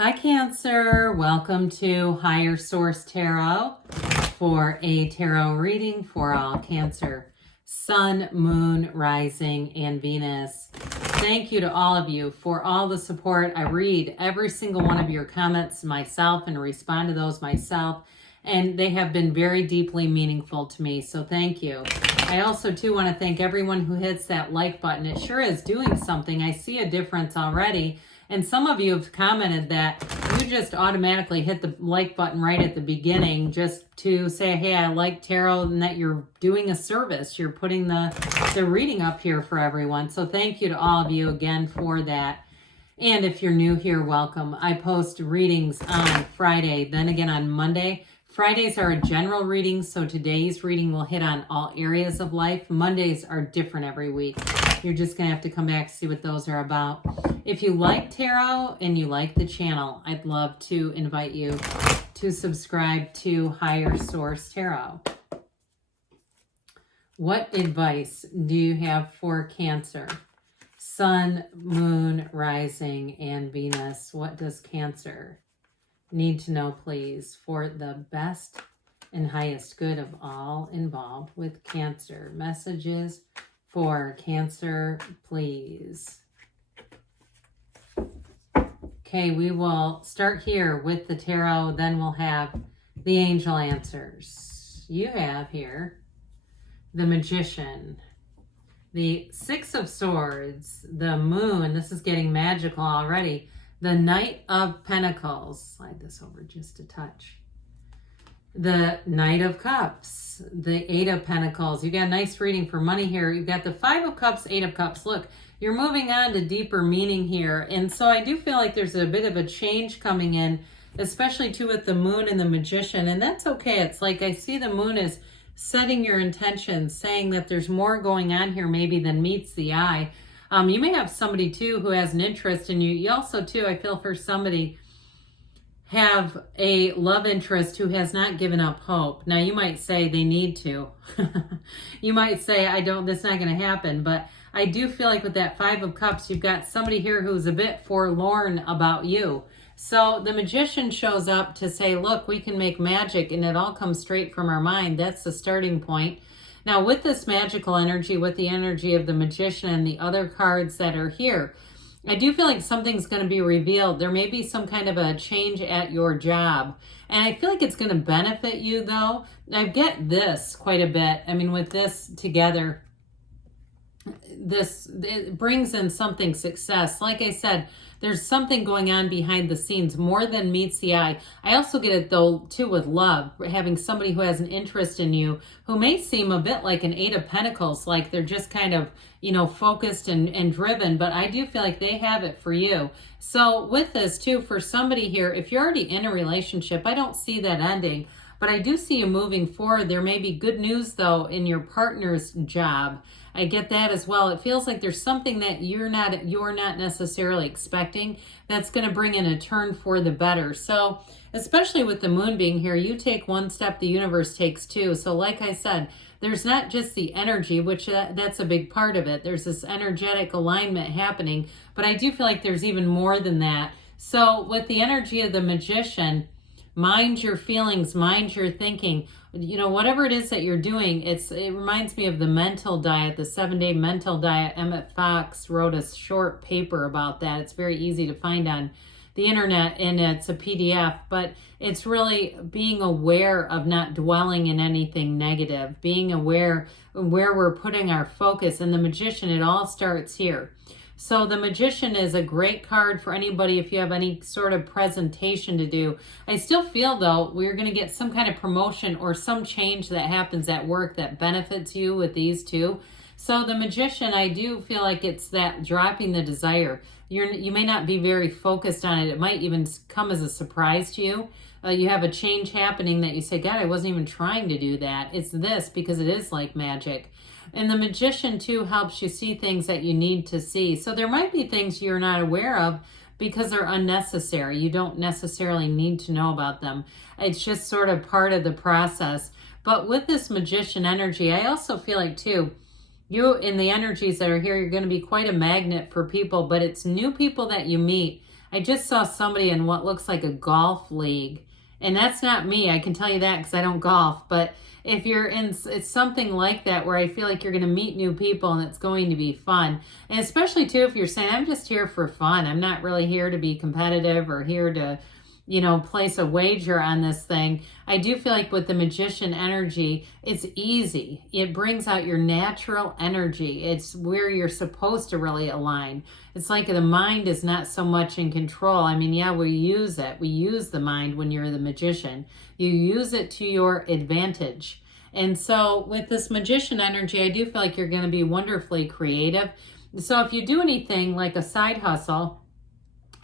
Hi Cancer, welcome to Higher Source Tarot for a tarot reading for all Cancer, Sun, Moon, Rising, and Venus. Thank you to all of you for all the support. I read every single one of your comments myself and respond to those myself, and they have been very deeply meaningful to me, so thank you. I also too want to thank everyone who hits that like button. It sure is doing something. I see a difference already. And some of you have commented that you just automatically hit the like button right at the beginning just to say, hey, I like tarot, and that you're doing a service. You're putting the reading up here for everyone. So thank you to all of you again for that. And if you're new here, welcome. I post readings on Friday, then again on Monday. Fridays are a general reading, so today's reading will hit on all areas of life. Mondays are different every week. You're just going to have to come back to see what those are about. If you like tarot and you like the channel, I'd love to invite you to subscribe to Higher Source Tarot. What advice do you have for Cancer? Sun, Moon, Rising, and Venus. What does Cancer need to know, please, for the best and highest good of all involved with Cancer? Messages for Cancer, please. Okay, we will start here with the tarot, then we'll have the angel answers. You have here the Magician, the Six of Swords, the Moon. This is getting magical already. The Knight of Pentacles. Slide this over just a touch. The Knight of Cups, the Eight of Pentacles. You got a nice reading for money here. You've got the Five of Cups, Eight of Cups. Look, you're moving on to deeper meaning here. And so I do feel like there's a bit of a change coming in, especially too with the Moon and the Magician. And that's okay. It's like I see the Moon is setting your intentions, saying that there's more going on here maybe than meets the eye. You may have somebody too who has an interest in you. You also too, I feel for somebody, have a love interest who has not given up hope. Now you might say they need to. You might say, that's not going to happen. But I do feel like with that Five of Cups, you've got somebody here who's a bit forlorn about you. So the Magician shows up to say, look, we can make magic, and it all comes straight from our mind. That's the starting point. Now with this magical energy, with the energy of the Magician and the other cards that are here, I do feel like something's going to be revealed. There may be some kind of a change at your job. And I feel like it's going to benefit you though. I get this quite a bit. I mean, with this together, it brings in something success. Like I said, there's something going on behind the scenes more than meets the eye. I also get it though too with love, having somebody who has an interest in you who may seem a bit like an Eight of Pentacles, like they're just kind of, focused and driven, but I do feel like they have it for you. So with this too, for somebody here, if you're already in a relationship, I don't see that ending, but I do see you moving forward. There may be good news though in your partner's job. I get that as well. It feels like there's something that you're not necessarily expecting that's going to bring in a turn for the better. So especially with the Moon being here, you take one step, the universe takes two. So like I said, there's not just the energy, which that's a big part of it. There's this energetic alignment happening, but I do feel like there's even more than that. So with the energy of the Magician, mind your feelings, mind your thinking. Whatever it is that you're doing, it reminds me of the mental diet, the 7-day mental diet. Emmett Fox wrote a short paper about that. It's very easy to find on the internet, and it's a PDF, but it's really being aware of not dwelling in anything negative, being aware where we're putting our focus. And the Magician, it all starts here. So the Magician is a great card for anybody if you have any sort of presentation to do. I still feel though, we're going to get some kind of promotion or some change that happens at work that benefits you with these two. So the Magician, I do feel like it's that dropping the desire. You may not be very focused on it. It might even come as a surprise to you. You have a change happening that you say, God, I wasn't even trying to do that. It's this because it is like magic. And the Magician too helps you see things that you need to see. So there might be things you're not aware of because they're unnecessary. You don't necessarily need to know about them. It's just sort of part of the process. But with this Magician energy, I also feel like too, you in the energies that are here, you're going to be quite a magnet for people, but it's new people that you meet. I just saw somebody in what looks like a golf league. And that's not me. I can tell you that because I don't golf. But if you're in, it's something like that where I feel like you're going to meet new people and it's going to be fun. And especially too, if you're saying, I'm just here for fun. I'm not really here to be competitive or here to, place a wager on this thing. I do feel like with the magician energy, it's easy. It brings out your natural energy. It's where you're supposed to really align. It's like the mind is not so much in control. I mean, yeah, we use it. We use the mind when you're the magician. You use it to your advantage. And so with this magician energy, I do feel like you're going to be wonderfully creative. So if you do anything like a side hustle,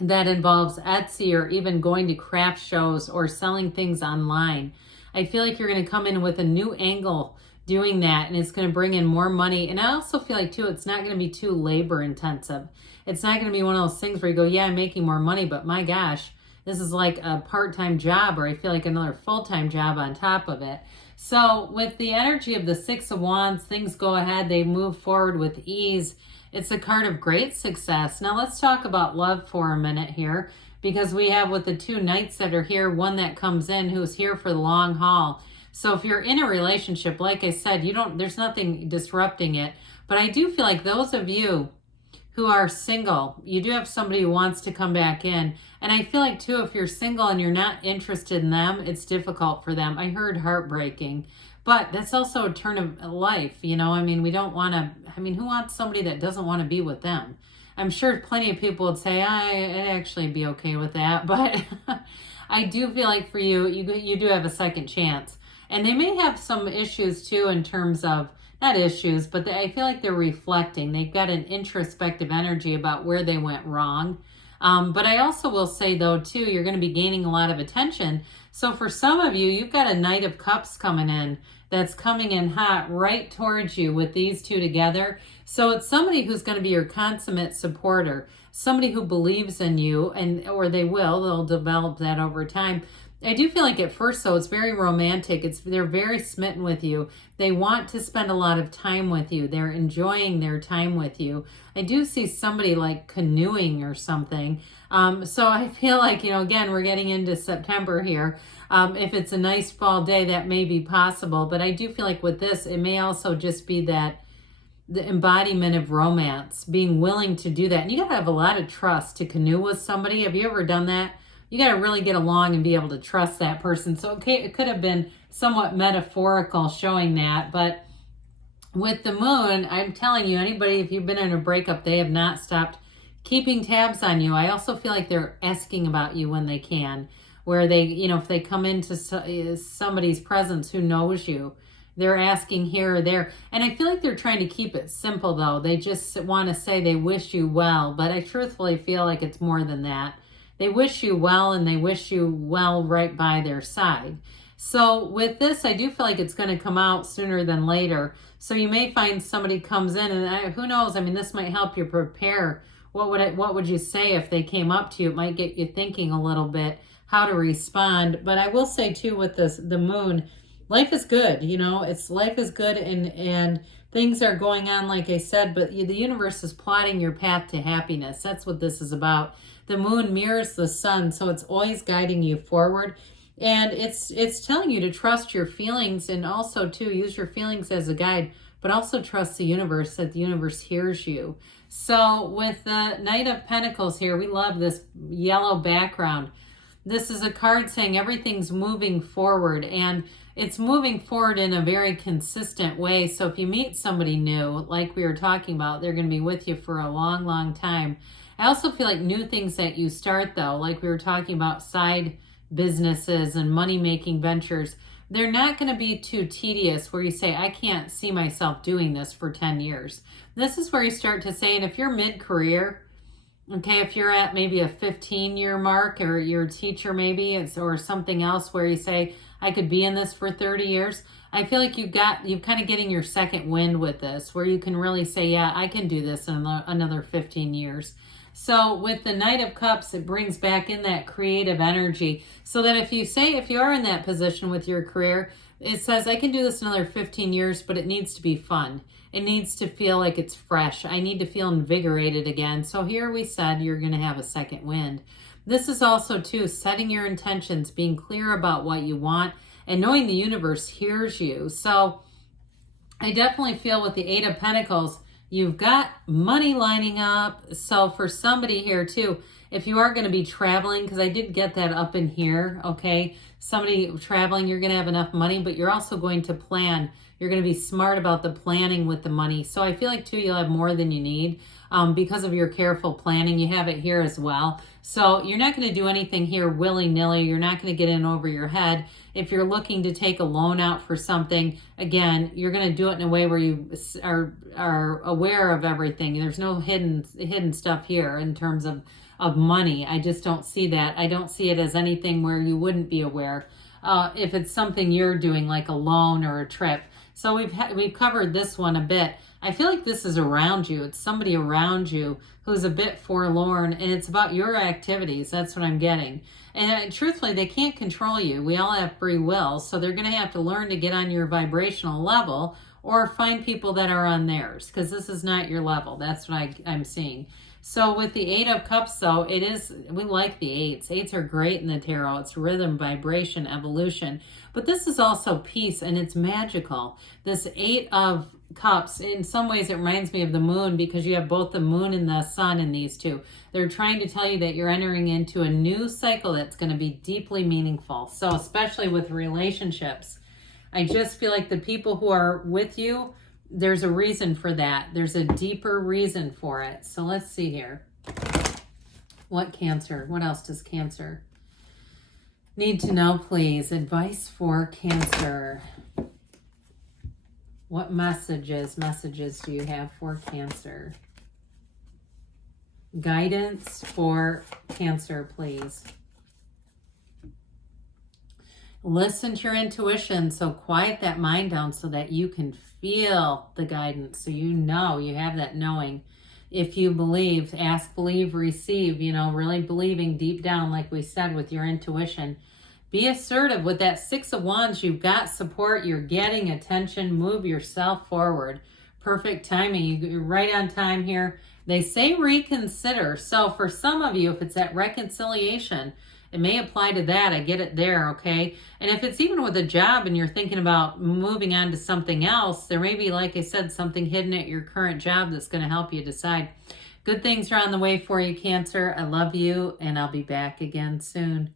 that involves Etsy or even going to craft shows or selling things online, I feel like you're going to come in with a new angle doing that, and it's going to bring in more money. And I also feel like too, it's not going to be too labor intensive. It's not going to be one of those things where you go, yeah, I'm making more money, but my gosh, this is like a part-time job, or I feel like another full-time job on top of it. So with the energy of the Six of Wands, things go ahead, they move forward with ease. It's a card of great success. Now let's talk about love for a minute here, because we have with the two knights that are here, one that comes in who's here for the long haul. So if you're in a relationship, like I said, there's nothing disrupting it. But I do feel like those of you who are single, you do have somebody who wants to come back in. And I feel like too, if you're single and you're not interested in them, it's difficult for them. I heard heartbreaking. But that's also a turn of life, I mean, we don't want to, who wants somebody that doesn't want to be with them? I'm sure plenty of people would say, I'd actually be okay with that. But I do feel like for you, you do have a second chance. And they may have some issues too in terms of, not issues, but I feel like they're reflecting. They've got an introspective energy about where they went wrong. But I also will say though too, you're going to be gaining a lot of attention. So for some of you, you've got a Knight of Cups coming in that's coming in hot right towards you with these two together. So it's somebody who's going to be your consummate supporter, somebody who believes in you, or they'll develop that over time. I do feel like at first, though, it's very romantic. They're very smitten with you. They want to spend a lot of time with you. They're enjoying their time with you. I do see somebody like canoeing or something. So I feel like, again, we're getting into September here. If it's a nice fall day, that may be possible. But I do feel like with this, it may also just be that the embodiment of romance, being willing to do that. And you got to have a lot of trust to canoe with somebody. Have you ever done that? You got to really get along and be able to trust that person. So it could have been somewhat metaphorical showing that. But with the moon, I'm telling you, anybody, if you've been in a breakup, they have not stopped keeping tabs on you. I also feel like they're asking about you when they can, where they, if they come into somebody's presence who knows you, they're asking here or there. And I feel like they're trying to keep it simple, though. They just want to say they wish you well. But I truthfully feel like it's more than that. They wish you well, and they wish you well right by their side. So with this, I do feel like it's going to come out sooner than later. So you may find somebody comes in, and who knows? This might help you prepare. What would you say if they came up to you? It might get you thinking a little bit how to respond. But I will say too, with the moon, life is good. Life is good, and things are going on, like I said. But the universe is plotting your path to happiness. That's what this is about. The moon mirrors the sun, so it's always guiding you forward. And it's telling you to trust your feelings, and also to use your feelings as a guide, but also trust the universe, that the universe hears you. So with the Knight of Pentacles here, we love this yellow background. This is a card saying everything's moving forward, and it's moving forward in a very consistent way. So if you meet somebody new, like we were talking about, they're going to be with you for a long, long time. I also feel like new things that you start, though, like we were talking about side businesses and money-making ventures, they're not going to be too tedious where you say, I can't see myself doing this for 10 years. This is where you start to say, and if you're mid-career, okay, if you're at maybe a 15-year mark, or you're a teacher maybe, or something else where you say, I could be in this for 30 years, I feel like you're kind of getting your second wind with this, where you can really say, yeah, I can do this in another 15 years. So with the Knight of Cups, it brings back in that creative energy, so that if you are in that position with your career, It says, I can do this another 15 years, but it needs to be fun. It needs to feel like it's fresh. I need to feel invigorated again. So here we said you're going to have a second wind. This is also, too, setting your intentions, being clear about what you want, and knowing the universe hears you. So I definitely feel with the Eight of Pentacles, you've got money lining up. So for somebody here, too, if you are going to be traveling, because I did get that up in here, okay? Somebody traveling, you're going to have enough money, but you're also going to plan. You're going to be smart about the planning with the money. So I feel like, too, you'll have more than you need because of your careful planning. You have it here as well. So you're not going to do anything here willy-nilly. You're not going to get in over your head. If you're looking to take a loan out for something, again, you're going to do it in a way where you are aware of everything. There's no hidden stuff here in terms of money. I just don't see that. I don't see it as anything where you wouldn't be aware if it's something you're doing like a loan or a trip. So we've covered this one a bit. I feel like this is around you. It's somebody around you who's a bit forlorn, and it's about your activities. That's what I'm getting. And truthfully, they can't control you. We all have free will, so they're going to have to learn to get on your vibrational level or find people that are on theirs, because this is not your level. That's what I'm seeing. So with the Eight of Cups, though, we like the eights. Eights are great in the tarot. It's rhythm, vibration, evolution. But this is also peace, and it's magical. This Eight of Cups, in some ways it reminds me of the moon, because you have both the moon and the sun in these two. They're trying to tell you that you're entering into a new cycle that's going to be deeply meaningful. So especially with relationships, I just feel like the people who are with you, there's a reason for that. There's a deeper reason for it. So let's see here. What else does Cancer need to know, please? Advice for Cancer. What messages do you have for Cancer? Guidance for Cancer, please. Listen to your intuition. So quiet that mind down so that you can feel the guidance. So you know, you have that knowing. If you believe, ask, believe, receive, really believing deep down, like we said, with your intuition. Be assertive. With that Six of Wands, you've got support. You're getting attention. Move yourself forward. Perfect timing. You're right on time here. They say reconsider. So for some of you, if it's that reconciliation, it may apply to that. I get it there, okay? And if it's even with a job and you're thinking about moving on to something else, there may be, like I said, something hidden at your current job that's going to help you decide. Good things are on the way for you, Cancer. I love you, and I'll be back again soon.